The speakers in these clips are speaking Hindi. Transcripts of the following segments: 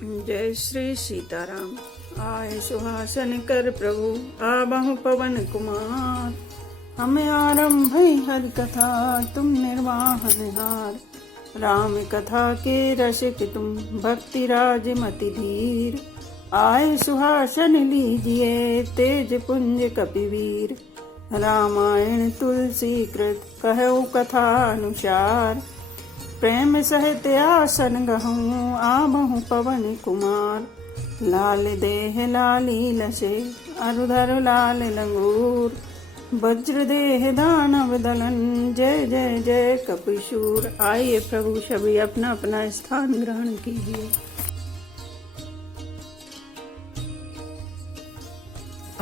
जय श्री सीताराम। आए सुहासन कर प्रभु आबहु पवन कुमार। हमें आरंभ हरि कथा तुम निर्वाहन हार। राम कथा के रसिक तुम भक्ति राज मति धीर। आए सुहासन लीजिए तेज पुंज कपिवीर। रामायण तुलसी कृत कहु कथा अनुसार। प्रेम सहित आसन गहूँ आबहु पवन कुमार। लाल देह लाली लसे अरुधर लाल लंगूर। वज्र देह दानव दलन जय जय जय कपिशूर। आइए प्रभु सभी अपना अपना स्थान ग्रहण कीजिए।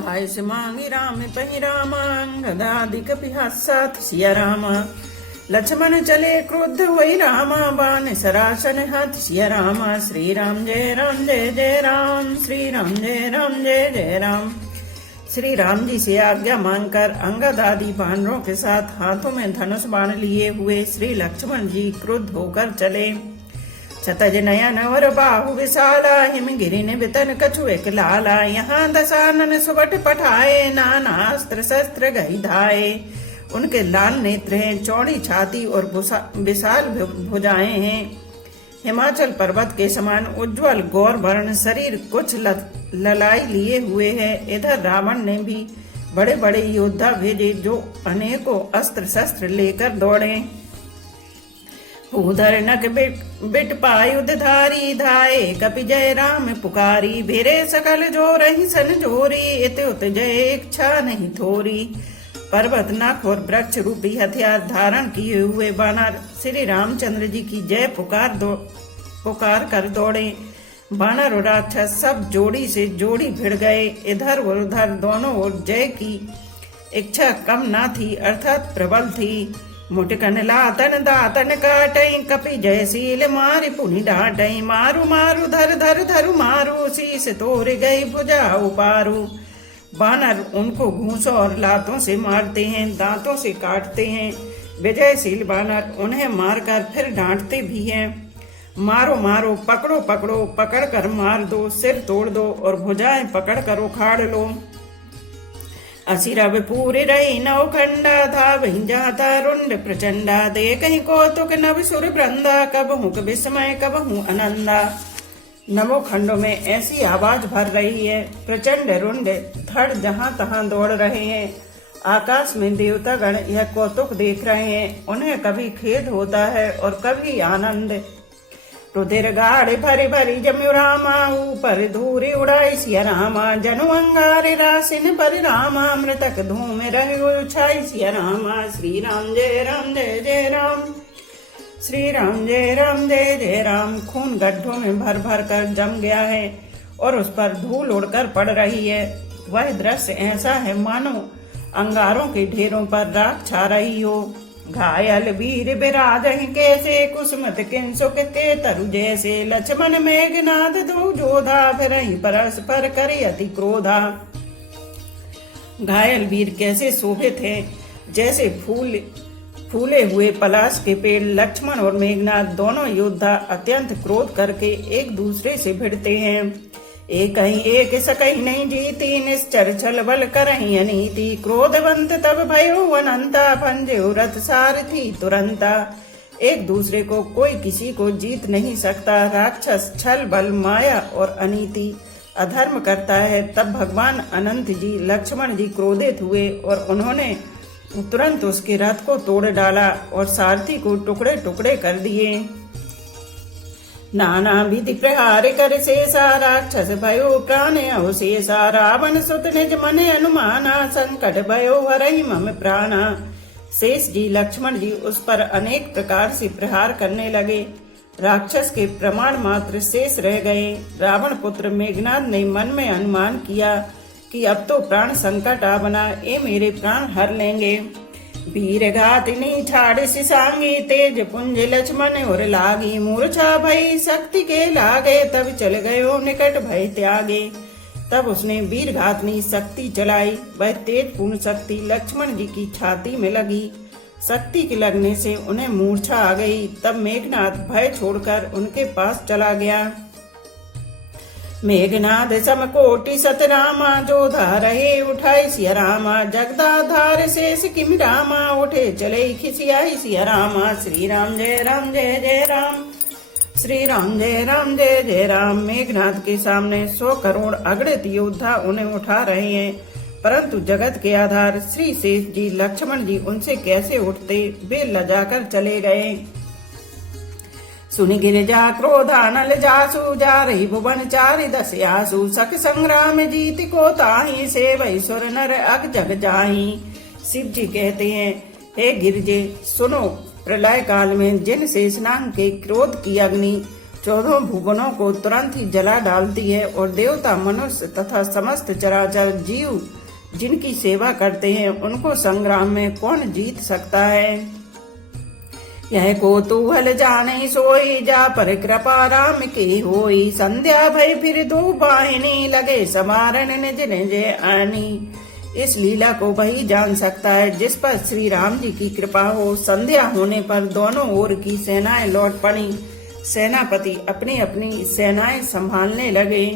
आय से मांगी राम पही रामा अंगदादि कपिहास साथ सिया रामा। लक्ष्मण चले क्रुद्ध हुई रामा बाण सरासन हाथ सिया रामा। श्री राम जय जय राम। श्री राम जय जय राम। श्री राम जी से आज्ञा मांगकर अंगद आदि वानरों के साथ हाथों में धनुष बाण लिए हुए श्री लक्ष्मण जी क्रुद्ध होकर चले। क्षतज नयन और बाहु विशाला हिमगिरि निबितन कछु एक लाला। यहाँ दशानन सुबट पठाए नाना अस्त्र शस्त्र गई धाये। उनके लाल नेत्र हैं, चौड़ी छाती और विशाल भुजाएं हैं। हिमाचल पर्वत के समान उज्जवल गौर वर्ण शरीर कुछ ललाई लिए हुए है। इधर रावण ने भी बड़े बड़े योद्धा भेजे जो अनेकों अस्त्र शस्त्र लेकर दौड़े। उधर नक बिट पायुध धारी धाये कपि जय राम पुकारी। भेरे सकल जो रही सन जोरी इत उत जय इच्छा नहीं थोरी। पर्वत नख और वृक्ष रूपी हथियार धारण किए हुए वानर श्री रामचंद्र जी की जय पुकार कर दौड़े। वानर और राक्षस सब जोड़ी से जोड़ी भिड़ गए। इधर और उधर दोनों ओर जय की इच्छा कम ना थी अर्थात प्रबल थी। मुटकन लातन दातन काटई कपि जयशील मारि पुनि डांटई। मारू मारू धर धर धरु मारू शीस तोड़ गई भुजा उपारू। वानर उनको घूंसों और लातों से मारते हैं, दांतों से काटते हैं। विजयशील वानर उन्हें मारकर फिर डांटते भी हैं। मारो मारो पकड़ो पकड़ो पकड़ कर मार दो, सिर तोड़ दो और भुजाएं पकड़ कर उखाड़ लो। असिरव पूरी रही नवखंडा था वही जाता रुंड प्रचंडा। दे कहीं कौतुक नव सुर वृंदा कबहू विस्मय कबहू आनंदा। नवों खंडों में ऐसी आवाज भर रही है, प्रचंड रुंड धड़ जहां तहां दौड़ रहे हैं। आकाश में देवतागण यह कौतुक देख रहे हैं। उन्हें कभी खेद होता है और कभी आनंद। रुधिर गाढ़ भरी भरी जमु रामा ऊपर धूरी उड़ाई सिया रामा। जनु अंगारे रासिन पर रामा मृतक धूम रहे उछाई सिया रामा। श्री राम जय जय राम। श्री राम जय जय राम। खून गड्ढों में भर भर कर जम गया है और उस पर धूल उड़कर पड़ रही है। वह दृश्य ऐसा है मानो अंगारों के ढेरों पर राख छा रही हो। घायल वीर बिराजहि कैसे कुसुमत किंसुक ते तरु जैसे। लक्ष्मण मेघनाद दो जोधा फिरहि परस्पर करे अति क्रोधा। घायल वीर कैसे शोभित हैं जैसे फूले हुए पलाश के पेड़। लक्ष्मण और मेघनाथ दोनों योद्धा अत्यंत क्रोध करके एक दूसरे से भिड़ते हैं। एक ही एक सकही नहीं जीती निश्चर छल बल करही अनीति। क्रोधवंत तब भयो अनंता भंजे रथ सारथी तुरंता। एक दूसरे को कोई किसी को जीत नहीं सकता। राक्षस छल बल माया और अनीति अधर्म करता है। तब भगवान अनंत जी लक्ष्मण जी क्रोधित हुए और उन्होंने तुरंत उसके रथ को तोड़ डाला और सारथी को टुकड़े टुकड़े कर दिए। नाना विधि प्रहार कर शेषा राक्षस भयो प्राण अवशेषा। रावण सुत निज मन अनुमाना संकट भयो हरहि मम प्राणा। शेष जी लक्ष्मण जी उस पर अनेक प्रकार से प्रहार करने लगे। राक्षस के प्रमाण मात्र शेष रह गए। रावण पुत्र मेघनाद ने मन में अनुमान किया कि अब तो प्राण संकट आ बना, ये मेरे प्राण हर लेंगे। वीर घातिनी छाड़ सिसांगी तेज पुंज लक्ष्मण और लागी। मूर्छा भई शक्ति के लागे तब चल गयो निकट भय त्यागे। तब उसने वीर घातनी शक्ति चलाई। वह तेज पूर्ण शक्ति लक्ष्मण जी की छाती में लगी। शक्ति के लगने से उन्हें मूर्छा आ गई। तब मेघनाथ भय छोड़कर उनके पास चला गया। मेघनाद समकोटि सत रामा, जो धारहे उठाई सिया रामा। जगदाधार शेष किम रामा, उठे चले खिसियाई सिया रामा। श्री राम जय राम जय जय राम, श्री राम जय राम जय जय राम। मेघनाद के सामने 100 करोड़ अगणित योद्धा उन्हें उठा रहे हैं, परंतु जगत के आधार श्री शेष जी लक्ष्मण जी उनसे कैसे उठते। वे लजाकर चले गए। सुनि गिरिजा क्रोधानल जासु, जा रही भुवन चारि दस आसु। सख संग्राम जीत को ताहि, से वही सुर नर अग जग जाहि। शिव जी कहते हैं, हे गिरिजे सुनो, प्रलय काल में जिन शेषनाग के क्रोध की अग्नि 14 भुवनों को तुरंत ही जला डालती है और देवता मनुष्य तथा समस्त चराचर जीव जिनकी सेवा करते हैं उनको संग्राम में कौन जीत सकता है। यह कौतूहल जाने सोई, जा पर कृपा राम की होई। संध्या भई फिर दो बाहिनी, लगे समारण निज निज आनी। इस लीला को वही जान सकता है जिस पर श्री राम जी की कृपा हो। संध्या होने पर दोनों ओर की सेनाएं लौट पड़ी। सेनापति अपनी अपनी सेनाएं संभालने लगे।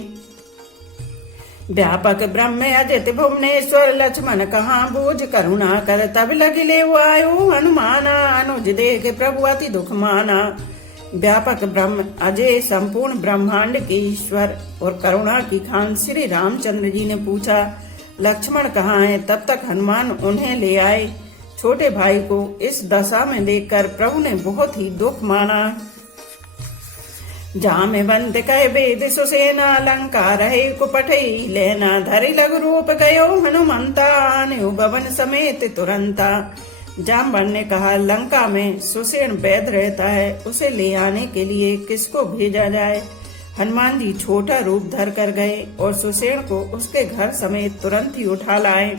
व्यापक ब्रह्म अजित भुवनेश्वर, लक्ष्मण कहाँ बूझ करुणा कर। तब लगिले वायु हनुमाना, अनुज देख प्रभु अति दुख माना। व्यापक ब्रह्म अजय संपूर्ण ब्रह्मांड के ईश्वर और करुणा की खान श्री रामचंद्र जी ने पूछा, लक्ष्मण कहाँ है। तब तक हनुमान उन्हें ले आए। छोटे भाई को इस दशा में देखकर प्रभु ने बहुत ही दुख माना। जाम बंद कह वेद सुसेना, लंका रहे कुपठई लेना। धरि लघु रूप गयो हनुमंता, आने भवन समेत तुरंता। जामवन ने कहा, लंका में सुसेन वैद रहता है, उसे ले आने के लिए किसको भेजा जाए। हनुमान जी छोटा रूप धर कर गए और सुसेन को उसके घर समेत तुरंत ही उठा लाए।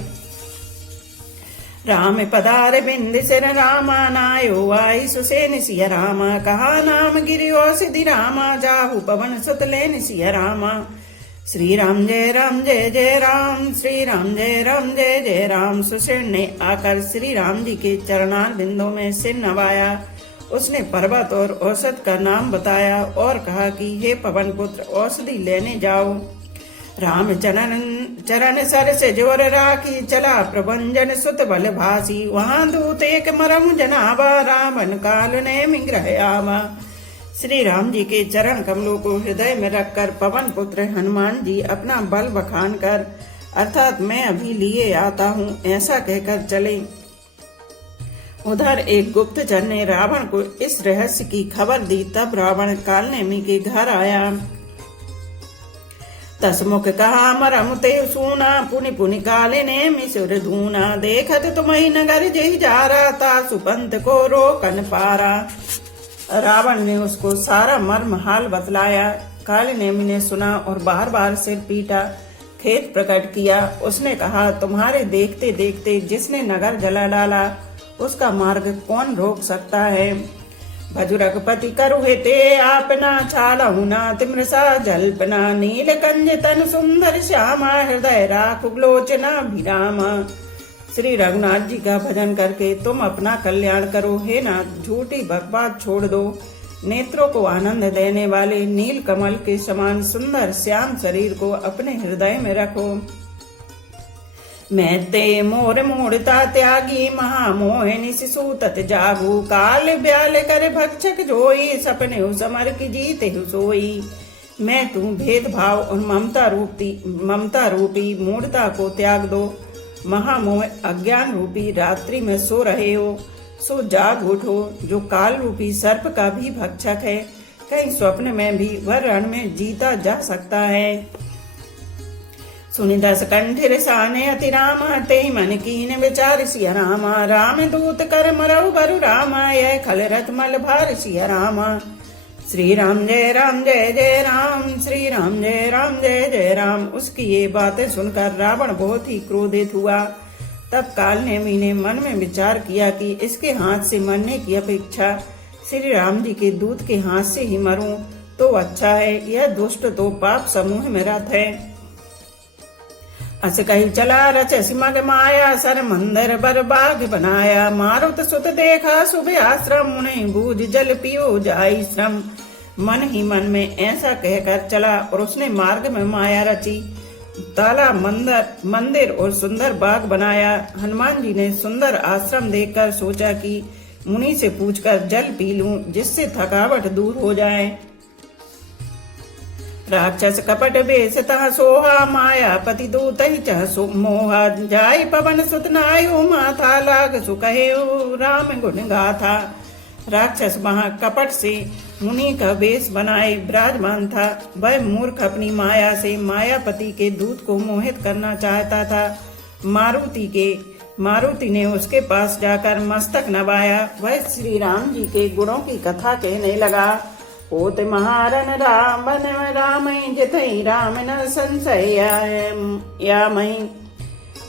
राम पदार बिंद सिर रामा, नायो आई सुसेन सिया रामा। कहा नाम गिरियो सिद्धि रामा, जाहु पवन सुत लेन सिया रामा। श्री राम जय राम जय जय राम, श्री राम जय राम जय जय राम। सुसेन ने आकर श्री राम जी के चरणार बिंदों में सिर नवाया। उसने पर्वत और औषध का नाम बताया और कहा कि हे पवन पुत्र, औषधि लेने जाओ। राम चरण सर से जोर राखी, चला प्रभंजन सुत बल भासी। वहां दूत एक मरम जनावा, रावण काल ने मिग्रह आवा। श्री राम जी के चरण कमलों को हृदय में रखकर पवन पुत्र हनुमान जी अपना बल बखान कर, अर्थात मैं अभी लिए आता हूँ, ऐसा कहकर चले। उधर एक गुप्तचर ने रावण को इस रहस्य की खबर दी। तब रावण कालनेमी के घर आया। तसमुख कहा मरम ते सूना, पुनि पुनि काले ने मिसुर धूना। देखत तुम्हि नगर जय जा रहा था, सुपंत को रोकन पारा। रावण ने उसको सारा मर्म हाल बतलाया। काले नेमी ने सुना और बार बार सिर पीटा, खेद प्रकट किया। उसने कहा, तुम्हारे देखते देखते जिसने नगर जला डाला उसका मार्ग कौन रोक सकता है। भजुरगपति करु हेते आपना, छालहु ना तिमृषा जल्पना। नील कंज तन सुंदर श्यामा, हृदय राखु लोचना भिरामा। श्री रघुनाथ जी का भजन करके तुम अपना कल्याण करो। हे नाथ, झूठी बकवास छोड़ दो। नेत्रों को आनंद देने वाले नील कमल के समान सुंदर श्याम शरीर को अपने हृदय में रखो। मैं ते मोर मूढ़ता त्यागी, महामोहिनी शिशु तत जागू। काल ब्याल कर भक्षक जोई, सपने समर की जीते सोई। मैं तू भेदभाव और ममता रूपी मूढ़ता को त्याग दो। महामोह अज्ञान रूपी रात्रि में सो रहे हो, सो जाग उठो। जो काल रूपी सर्प का भी भक्षक है, कहीं स्वप्न में भी वह रण में जीता जा सकता है। सुनि दस कंठिर साने अति रामा, ते मन कीन विचार सिया रामा। राम दूत कर मरऊ बरु रामा, यह खल रथ मल भार सिया रामा। श्री राम जय राम जय जय राम, श्री राम जय राम जय जय राम। उसकी ये बातें सुनकर रावण बहुत ही क्रोधित हुआ। तब कालनेमी ने मन में विचार किया कि इसके हाथ से मरने की अपेक्षा श्री राम जी के दूत के हाथ से ही मरूं तो अच्छा है। यह दुष्ट तो पाप समूह में रथ है। अस कही चला रच सिमग माया, सर मंदिर बर बाग बनाया। मारुत सुत देखा शुभ आश्रम, मुनि बूझ जल पियो जाई श्रम। मन ही मन में ऐसा कहकर चला और उसने मार्ग में माया रची, ताला मंदिर और सुंदर बाग बनाया। हनुमान जी ने सुंदर आश्रम देखकर सोचा कि मुनि से पूछकर जल पी लूं, जिससे थकावट दूर हो जाए। राक्षस कपट बेस तह सोहा, माया पति दूत ही चह मोहा। जाय पवन सुत नायु माथा, लाग सुकहे राम गुण गाथा। राक्षस वहां कपट से मुनि का वेश बनाए विराजमान था। वह मूर्ख अपनी माया से मायापति के दूत को मोहित करना चाहता था। मारुति ने उसके पास जाकर मस्तक नवाया। वह श्री राम जी के गुणों की कथा कहने लगा। होत महारन रावण राम जितई राम न संशय या मई।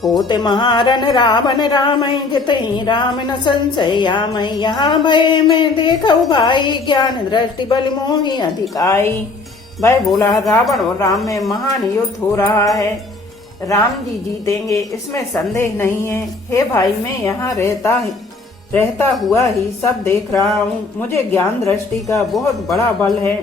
होते महारन रावण राम जितई राम न संशय या मई। यहाँ भय में देखो भाई, ज्ञान दृष्टि बल मोहि अधिकाई। भाई बोला, रावण और राम में महान युद्ध हो रहा है। राम जी जीतेंगे, इसमें संदेह नहीं है। हे भाई, मैं यहाँ रहता हुआ ही सब देख रहा हूँ। मुझे ज्ञान दृष्टि का बहुत बड़ा बल है।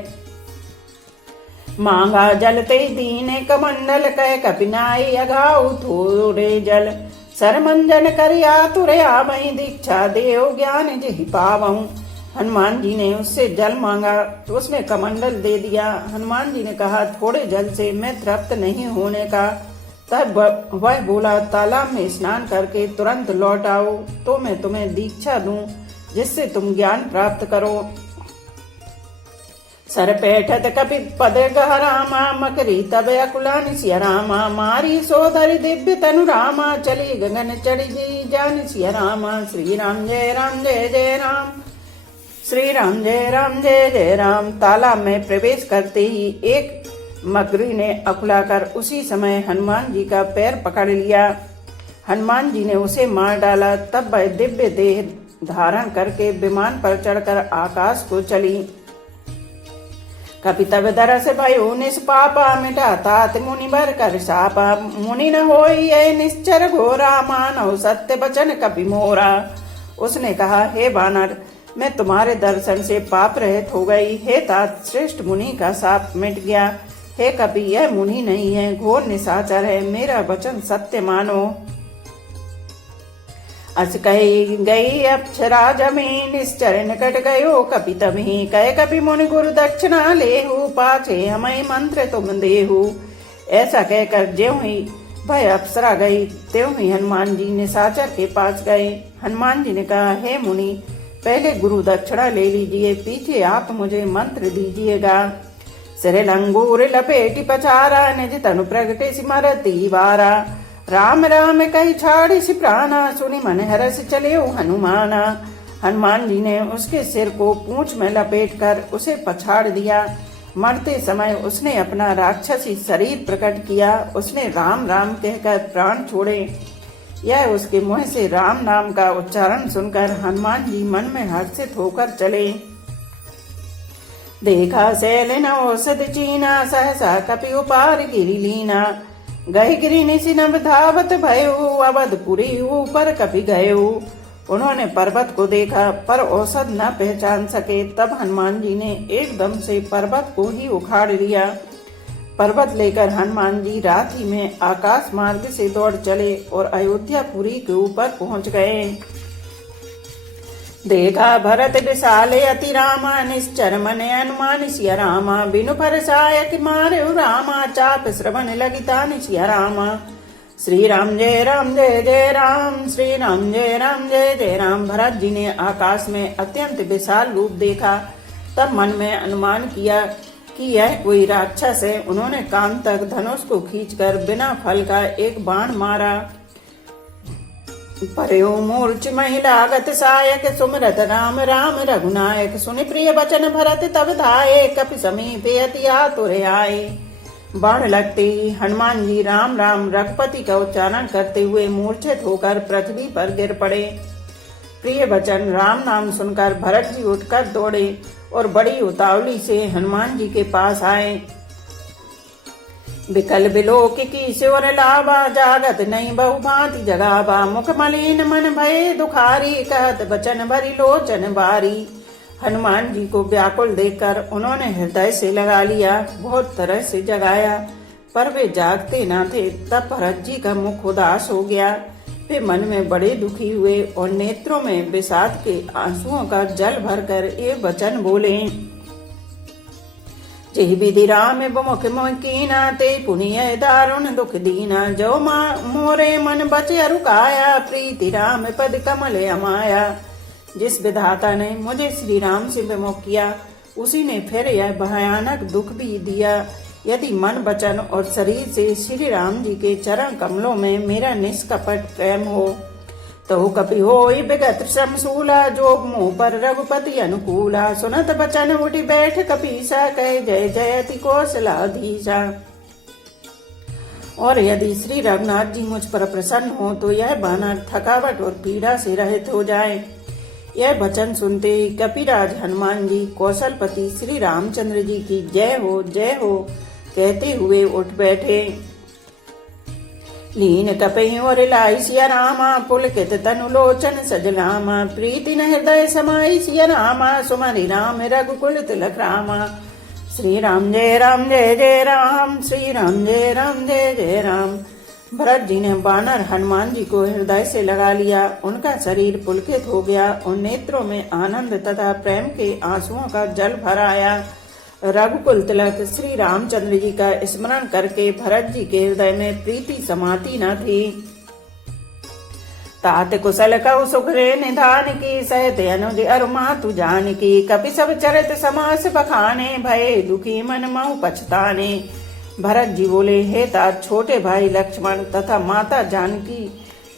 मांगा जलते दीने कमंडल, कह कपिनाई अघाऊ थोरे जल। सरमंजन करिया तुरे आवई, दीक्षा देव ज्ञान जहि पावऊं। हनुमान जी ने उससे जल मांगा तो उसने कमंडल दे दिया। हनुमान जी ने कहा, थोड़े जल से मैं तृप्त नहीं होने का। तब वह बोला, तालाब में स्नान करके तुरंत लौट आओ तो मैं तुम्हें दीक्षा दूं, जिससे तुम ज्ञान प्राप्त करो। सर पैठत कपि पद गहरामा, मकरी तब अकुलानि सिया रामा। मारी सोदरि दिव्य तनु रामा, चली गगन चढ़ी जी जान सिया रामा। श्री राम जय राम जय जय राम, श्री राम जय राम जय जय राम। तालाब में प्रवेश करते ही एक मकरी ने अकुलाकर उसी समय हनुमान जी का पैर पकड़ लिया। हनुमान जी ने उसे मार डाला। तब वह दिव्य देह धारण करके विमान पर चढ़कर आकाश को चली। कपि तब दरस भयो निष्पापा, मिटा तात मुनि भर कर सापा। मुनि न होई ये निश्चर घोरा, मानव सत्य बचन कपि मोरा। उसने कहा, हे वानर, मैं तुम्हारे दर्शन से पाप रहित हो गई। हे तात, श्रेष्ठ मुनि का साप मिट गया। हे कपि, यह मुनि नहीं है, घोर निशाचर है। मेरा वचन सत्य मानो। अस कही गई अप्सरा जमीन, निश्चर निकट गयो कपि तभी। कह कपि मुनि गुरु दक्षिणा लेहु, पाछे हमें मंत्र तुम देहु। ऐसा कहकर ज्यों ही वह अप्सरा गई त्यों ही हनुमान जी निशाचर के पास गए। हनुमान जी ने कहा, हे मुनि, पहले गुरु दक्षिणा ले लीजिए, पीछे आप मुझे मंत्र दीजिएगा। सिर लंगूर लपेटी पचारा, निज तनु प्रगटे सिमरती वारा। राम राम कही छाड़ी सी प्राणा, सुनि मन हरस चले हनुमाना। हनुमान जी ने उसके सिर को पूंछ में लपेटकर उसे पछाड़ दिया। मरते समय उसने अपना राक्षसी शरीर प्रकट किया। उसने राम राम कहकर प्राण छोड़े। यह उसके मुंह से राम नाम का उच्चारण सुनकर हनुमान जी मन में हर्षित होकर चले। देखा शैल न औषध चीना, सहसा कपि उपार गिरि लीना। गहि गिरि निशि नभ धावत भयो, अवधपुरी ऊपर कपि गयो। उन्होंने पर्वत को देखा पर औषध न पहचान सके। तब हनुमान जी ने एकदम से पर्वत को ही उखाड़ लिया। पर्वत लेकर हनुमान जी रात ही में आकाश मार्ग से दौड़ चले और अयोध्यापुरी के ऊपर पहुंच गए। देखा भरत विशाले अति रामा, निश्चर मन हनुमान सिया रामा। बिनु फरसायक मारे रामा, चाप श्रवण लगिता सिया रामा। श्री राम जय राम जय जय राम, श्री राम जय राम जय जय राम। भरत जी ने आकाश में अत्यंत विशाल रूप देखा। तब मन में अनुमान किया कि यह कोई राक्षस है। उन्होंने कान तक धनुष को खींचकर बिना फल का एक बाण मारा। परयो मूर्छ महिलागत सायक, सुमरत राम राम रघुनायक। सुनि प्रिय वचन भरत तब धाये, कपि समीपे अति आतुर आए। बाण लगते ही हनुमान जी राम राम रघुपति का उच्चारण करते हुए मूर्छित होकर पृथ्वी पर गिर पड़े। प्रिय वचन राम नाम सुनकर भरत जी उठकर दौड़े और बड़ी उतावली से हनुमान जी के पास आए। विकल बिलोक की स्योर लावा, जागत नहीं बहु भांति जगावा। मुख मलिन मन भय दुखारी, कहत बचन भरी लोचन बारी। हनुमान जी को व्याकुल देखकर उन्होंने हृदय से लगा लिया, बहुत तरह से जगाया, पर वे जागते न थे। तब भरत जी का मुख उदास हो गया। वे मन में बड़े दुखी हुए और नेत्रों में विषाद के आंसुओं का जल भरकर ये वचन बोले। जेहि विधि राम मुख कीना, ते पुनिय दारुण दुख दीना। जो मोरे मन बचे रुकाया, प्रीति राम पद कमल अमाया। जिस विधाता ने मुझे श्री राम से विमुख किया, उसी ने फिर यह भयानक दुख भी दिया। यदि मन वचन और शरीर से श्री राम जी के चरण कमलों में मेरा निष्कपट प्रेम हो, तो कपि होई विगत समसूला। जो मुँह पर रघुपति अनुकूला। सुनत बचन उठी बैठ कपीसा, कहे जय जयति कौशलाधीशा। और यदि श्री रघुनाथ जी मुझ पर प्रसन्न हो, तो यह बानर थकावट और पीड़ा से रहित हो जाए। यह वचन सुनते ही कपिराज हनुमान जी कौशलपति श्री रामचंद्र जी की जय हो कहते हुए उठ बैठे। लीन कपहि और लाई सिया रामा, पुलकित तनु लोचन सजलामा। प्रीति न हृदय समाई सिया रामा, सुमरि राम रघुकुल तिलक रामा। श्री राम जय जय राम, श्री राम जय जय राम। भरत जी ने बानर हनुमान जी को हृदय से लगा लिया। उनका शरीर पुलकित हो गया और नेत्रों में आनंद तथा प्रेम के आंसुओं का जल भर आया। रघुकुल तिलक श्री रामचंद्र जी का स्मरण करके भरत जी के हृदय में प्रीति समाती न थी। तात कुशल कौ सुखरे निधान की, सहते अनुज अरुमा तु जान की। कपि सब चरित समास बखाने, भये दुखी मन महु पछताने। भरत जी बोले, हे तात छोटे भाई लक्ष्मण तथा माता जानकी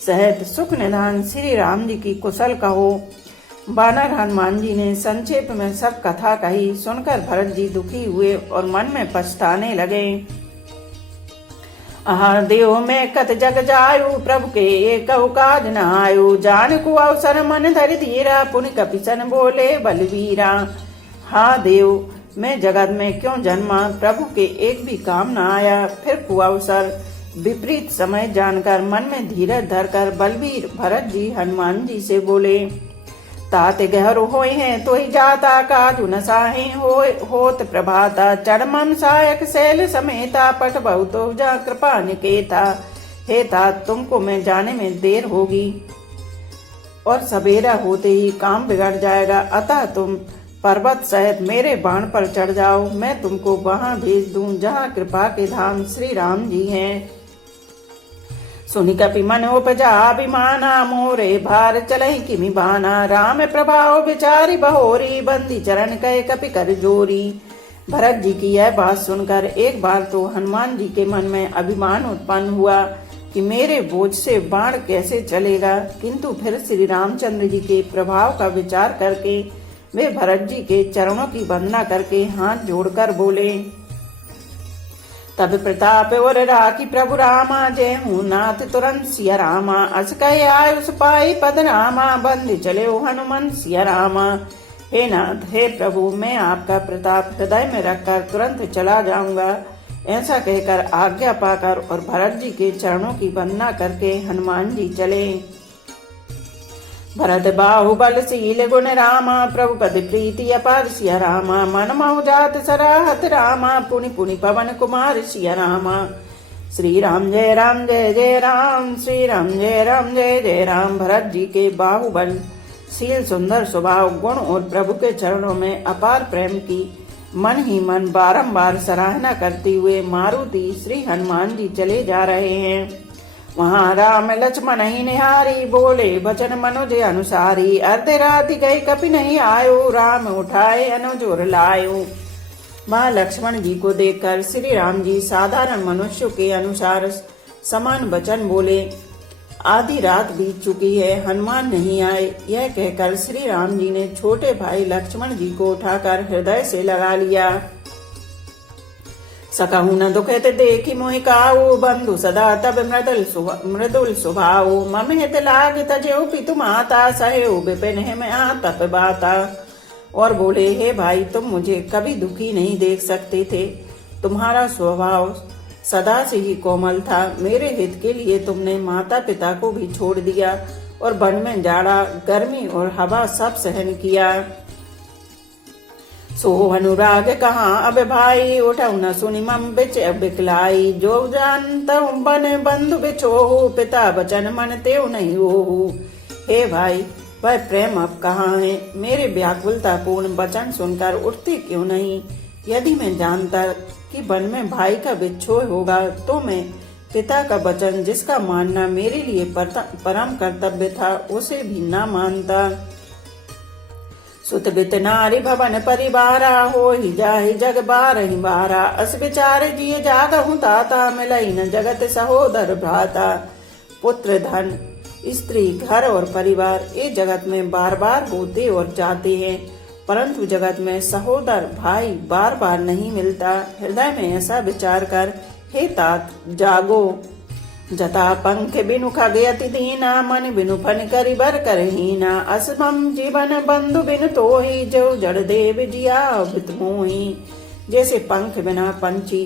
सहित सुख निधान श्री राम जी की कुशल कहो। बानर हनुमान जी ने संक्षेप में सब कथा कही। सुनकर भरत जी दुखी हुए और मन में पछताने लगे। आहा देव में कत जग जायु, प्रभु के एक काज न आयु। जान को अवसर मन धरि धीरा, पुनि कपिसन बोले बलवीरा। हा देव, मैं जगत में क्यों जन्मा, प्रभु के एक भी काम न आया। फिर कुअवसर विपरीत समय जानकर मन में धीरज धरकर बलवीर भरत जी हनुमान जी से बोले। तात गहरु होय हैं तो ही जाता, काजु न साहे होत प्रभाता। चढ़मम सायक शैल समेता, पट बहुतो जा कृपा निकेता। हे तात, तुमको मैं जाने में देर होगी और सवेरा होते ही काम बिगड़ जाएगा। अतः तुम पर्वत सहित मेरे बाण पर चढ़ जाओ, मैं तुमको वहां भेज दूं जहां कृपा के धाम श्री राम जी हैं। सुनि कपि मन उपजा अभिमाना, मोरे भार चलहि किमि बाना। राम प्रभाव विचारी बहोरी, बंदी चरण कहे कपि कर जोरी। भरत जी की यह बात सुनकर एक बार तो हनुमान जी के मन में अभिमान उत्पन्न हुआ कि मेरे बोझ से बाण कैसे चलेगा, किंतु फिर श्री रामचंद्र जी के प्रभाव का विचार करके वे भरत जी के चरणों की वंदना करके हाथ जोड़कर बोले। तब प्रताप और राखी प्रभु रामा, जय हूँ नाथ तुरंत सिया रामा। अस कहे आय उस पाई पद रामा, बंद चले हो हनुमान सिया रामा। हे नाथ, हे प्रभु, मैं आपका प्रताप हृदय में रखकर तुरंत चला जाऊंगा। ऐसा कहकर आज्ञा पाकर और भरत जी के चरणों की वंदना करके हनुमान जी चले। भरत बाहुबलशील गुण रामा, प्रभु पद प्रीति अपार सिया रामा। मन महु जात सराहत रामा, पुनि पुनि पवन कुमार सिया रामा। श्री राम जय जय राम, श्री राम जय जय राम। भरत जी के बाहुबल शील सुंदर स्वभाव गुण और प्रभु के चरणों में अपार प्रेम की मन ही मन बारंबार सराहना करते हुए मारुति श्री हनुमान जी चले जा रहे हैं। वहाँ राम लक्ष्मण ही निहारी, बोले वचन मनुज अनुसारी। अर्धरात्रि गई कपि नहीं आयो, राम उठाए अनुज और लायो। वहाँ लक्ष्मण जी को देखकर श्री राम जी साधारण मनुष्य के अनुसार समान वचन बोले। आधी रात बीत चुकी है, हनुमान नहीं आए। यह कहकर श्री राम जी ने छोटे भाई लक्ष्मण जी को उठाकर हृदय से लगा लिया। सकहु न दुखित देखी मोहि काऊ, बंधु सदा तब मृदुल स्वभाव। मम हित लाग तजेऊ पितु माता, सहयो विपिन में आतप बाता। और बोले, हे भाई, तुम मुझे कभी दुखी नहीं देख सकते थे। तुम्हारा स्वभाव सदा से ही कोमल था। मेरे हित के लिए तुमने माता पिता को भी छोड़ दिया और वन में जाड़ा गर्मी और हवा सब सहन किया। सो अनुराग कहाँ अब भाई, उठऊ न सुनि मम बिच बिकलाई। जो जानता बन बंधु बिछोहु, पिता वचन मन तेउ नहीं ओहु। हे भाई, वह प्रेम अब कहाँ है, मेरे व्याकुलता पूर्ण वचन सुनकर उठते क्यों नहीं। यदि मैं जानता कि वन में भाई का बिछोह होगा तो मैं पिता का वचन, जिसका मानना मेरे लिए परम कर्तव्य था, उसे भी न मानता। सुत बित नारी भवन परिवारा, हो ही जाहि जग बारहि बारा। अस विचार जिय जागहु ताता, मिलई न जगत सहोदर भ्राता। पुत्र, धन, स्त्री, घर और परिवार ये जगत में बार बार होते और जाते हैं, परंतु जगत में सहोदर भाई बार बार नहीं मिलता। हृदय में ऐसा विचार कर हे तात जागो। जता पंख बिनु खगयति दीना, मन बिनु फन करि बर करहीना। असमम जीवन बंधु बिनु तोहि, जो जड़ देव जिया भित मोहि। जैसे पंख बिना पंछी,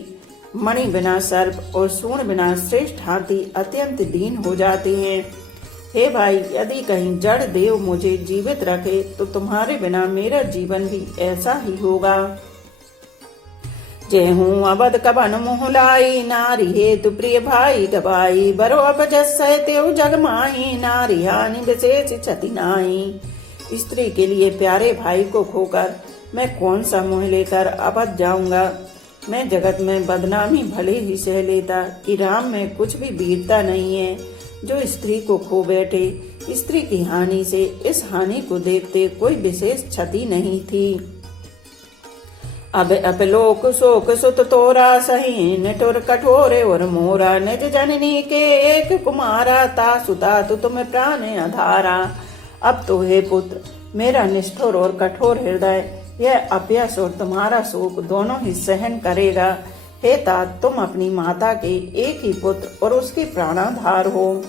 मणि बिना सर्प और सूर्ण बिना श्रेष्ठ हाथी अत्यंत दीन हो जाते हैं। हे भाई, यदि कहीं जड़ देव मुझे जीवित रखे तो तुम्हारे बिना मेरा जीवन भी ऐसा ही होगा। जय हूँ अवध कबन मोह लाई, नारी हेतु प्रिय भाई गवाई। बरो अपजस तेउ जग माही, नारी हानि विशेष क्षति नाई। स्त्री के लिए प्यारे भाई को खोकर मैं कौन सा मोह लेकर अवध जाऊंगा। मैं जगत में बदनामी भले ही सह लेता कि राम में कुछ भी वीरता नहीं है। जो स्त्री को खो बैठे, स्त्री की हानि से इस हानि को देखते कोई विशेष क्षति नहीं थी। अब अपलोक शोक सुत तोरा, सही निठुर कठोरे और मोरा। निज जननी के एक कुमारा, ता सुता तु तुम प्राण अधारा। अब तो हे पुत्र, मेरा निष्ठुर और कठोर हृदय यह अपयश और तुम्हारा शोक दोनों ही सहन करेगा। हे तात, तुम अपनी माता के एक ही पुत्र और उसके प्राणाधार हो।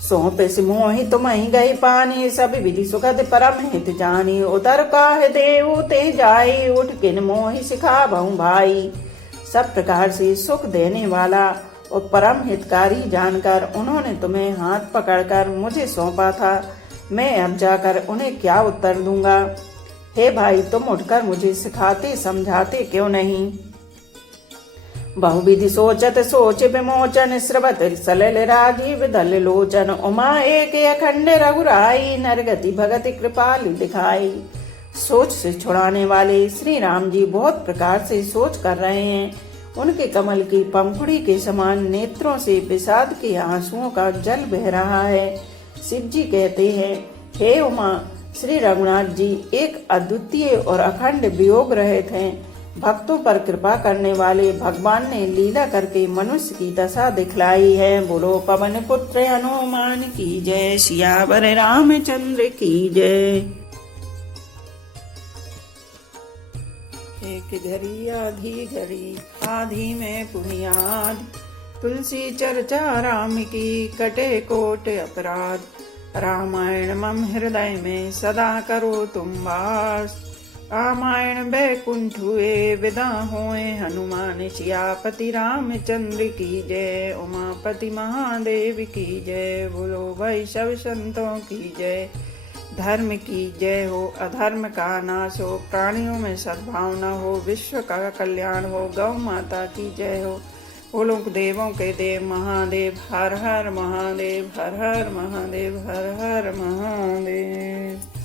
सौंप मोहि तुम ही गई पानी, सब विधि सुखद परम हित जानी। उतर काह देव ते जाई, उठ किन मोहि सिखाबहु भाई। सब प्रकार से सुख देने वाला और परम हितकारी जानकर उन्होंने तुम्हें हाथ पकड़कर मुझे सौंपा था। मैं अब जाकर उन्हें क्या उत्तर दूंगा। हे भाई, तुम उठकर मुझे सिखाते समझाते क्यों नहीं। बहुविधि सोचत सोच विमोचन, स्रवत सलिल राजीव दल लोचन। उमा एक अखंड रघुराई, नरगति भगति कृपाल दिखाई। सोच से छुड़ाने वाले श्री राम जी बहुत प्रकार से सोच कर रहे हैं। उनके कमल की पंखुड़ी के समान नेत्रों से विषाद के आंसुओं का जल बह रहा है। शिव जी कहते हैं, हे उमा, श्री रघुनाथ जी एक अद्वितीय और अखंड वियोग रहित हैं। भक्तों पर कृपा करने वाले भगवान ने लीला करके मनुष्य की दशा दिखलाई है। बोलो पवन पुत्र हनुमान की जय, सियावर रामचंद्र की जय। एक घड़ी आधी घड़ी, आधी में पुनियाद। तुलसी चर्चा राम की, कटे कोट अपराध। रामायण मम हृदय में सदा करो तुम वास। रामायण बैकुंठ हुए, विदा होए हनुमान। सियापति रामचंद्र की जय, उमापति महादेव की जय। बोलो भाई सब संतों की जय। धर्म की जय हो, अधर्म का नाश हो, प्राणियों में सद्भावना हो, विश्व का कल्याण हो। गौ माता की जय हो। बोलो देवों के देव महादेव, हर हर महादेव, हर हर महादेव, हर हर महादेव।